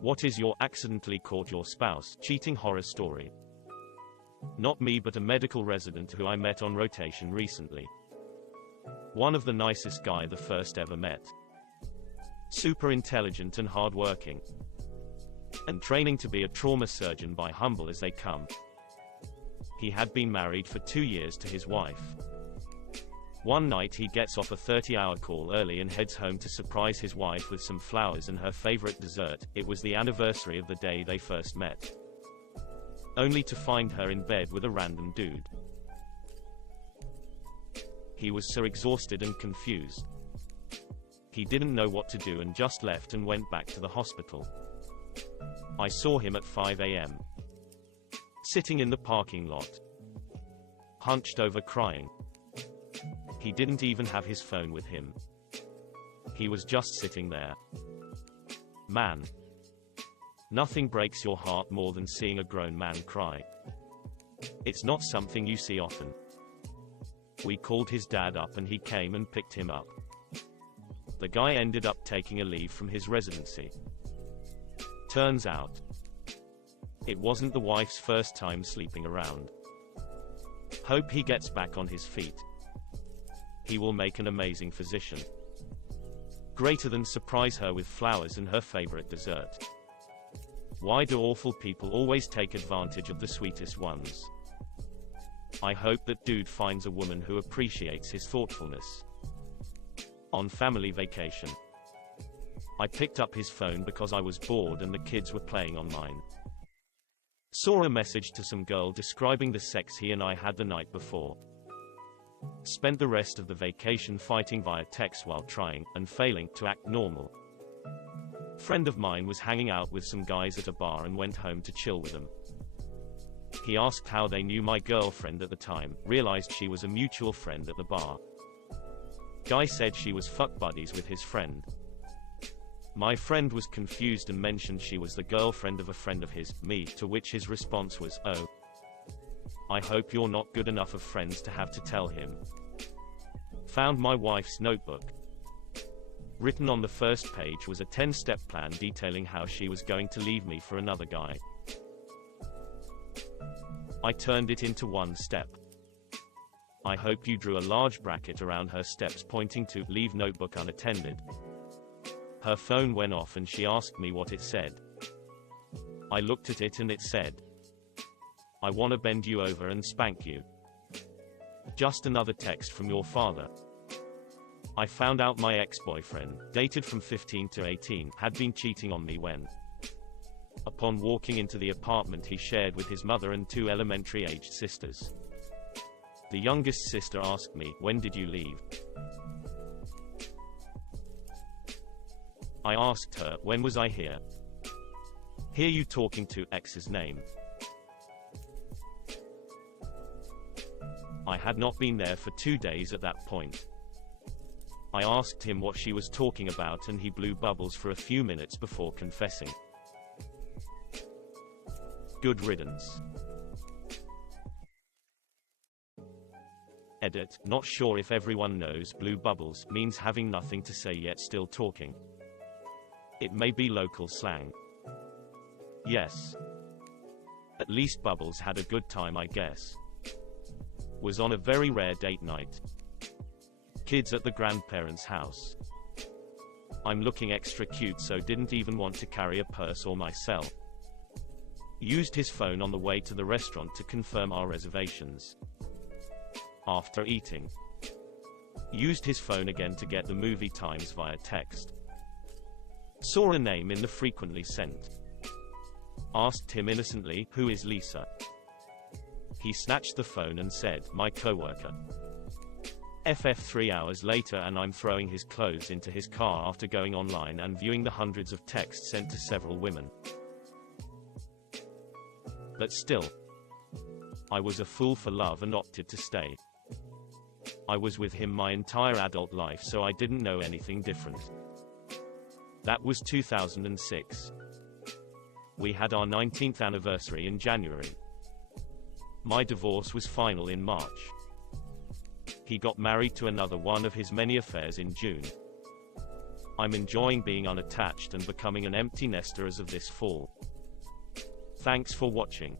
What is your accidentally caught your spouse cheating horror story? Not me, but a medical resident who I met on rotation recently. One of the nicest guy the first ever met. Super intelligent and hardworking. And training to be a trauma surgeon by humble as they come. He had been married for 2 years to his wife. One night he gets off a 30-hour call early and heads home to surprise his wife with some flowers and her favorite dessert. It was the anniversary of the day they first met. Only to find her in bed with a random dude. He was so exhausted and confused. He didn't know what to do and just left and went back to the hospital. I saw him at 5 a.m. sitting in the parking lot, hunched over crying. He didn't even have his phone with him. He was just sitting there. Man. Nothing breaks your heart more than seeing a grown man cry. It's not something you see often. We called his dad up and he came and picked him up. The guy ended up taking a leave from his residency. Turns out, it wasn't the wife's first time sleeping around. Hope he gets back on his feet. He will make an amazing physician. Greater than surprise her with flowers and her favorite dessert. Why do awful people always take advantage of the sweetest ones? I hope that dude finds a woman who appreciates his thoughtfulness. On family vacation, I picked up his phone because I was bored and the kids were playing on mine. Saw a message to some girl describing the sex he and I had the night before. Spent the rest of the vacation fighting via text while trying, and failing, to act normal. Friend of mine was hanging out with some guys at a bar and went home to chill with them. He asked how they knew my girlfriend at the time, realized she was a mutual friend at the bar. Guy said she was fuck buddies with his friend. My friend was confused and mentioned she was the girlfriend of a friend of his, me, to which his response was, "Oh. I hope you're not good enough of friends to have to tell him." Found my wife's notebook. Written on the first page was a 10-step plan detailing how she was going to leave me for another guy. I turned it into one step. I hope you drew a large bracket around her steps pointing to "leave notebook unattended." Her phone went off and she asked me what it said. I looked at it and it said, "I wanna bend you over and spank you. Just another text from your father." I found out my ex-boyfriend, dated from 15 to 18, had been cheating on me when, upon walking into the apartment he shared with his mother and 2 elementary-aged sisters. The youngest sister asked me, "When did you leave?" I asked her, "When was I here?" "Hear you talking to X's name." I had not been there for 2 days at that point. I asked him what she was talking about and he blew bubbles for a few minutes before confessing. Good riddance. Edit. Not sure if everyone knows blue bubbles means having nothing to say yet still talking. It may be local slang. Yes. At least Bubbles had a good time, I guess. Was on a very rare date night. Kids at the grandparents' house. I'm looking extra cute, so didn't even want to carry a purse or my cell. Used his phone on the way to the restaurant to confirm our reservations. After eating, used his phone again to get the movie times via text. Saw a name in the frequently sent. Asked him innocently, "Who is Lisa?" He snatched the phone and said, "My coworker." 3 hours later and I'm throwing his clothes into his car after going online and viewing the hundreds of texts sent to several women. But still, I was a fool for love and opted to stay. I was with him my entire adult life, so I didn't know anything different. That was 2006. We had our 19th anniversary in January. My divorce was final in March. He got married to another one of his many affairs in June. I'm enjoying being unattached and becoming an empty nester as of this fall. Thanks for watching.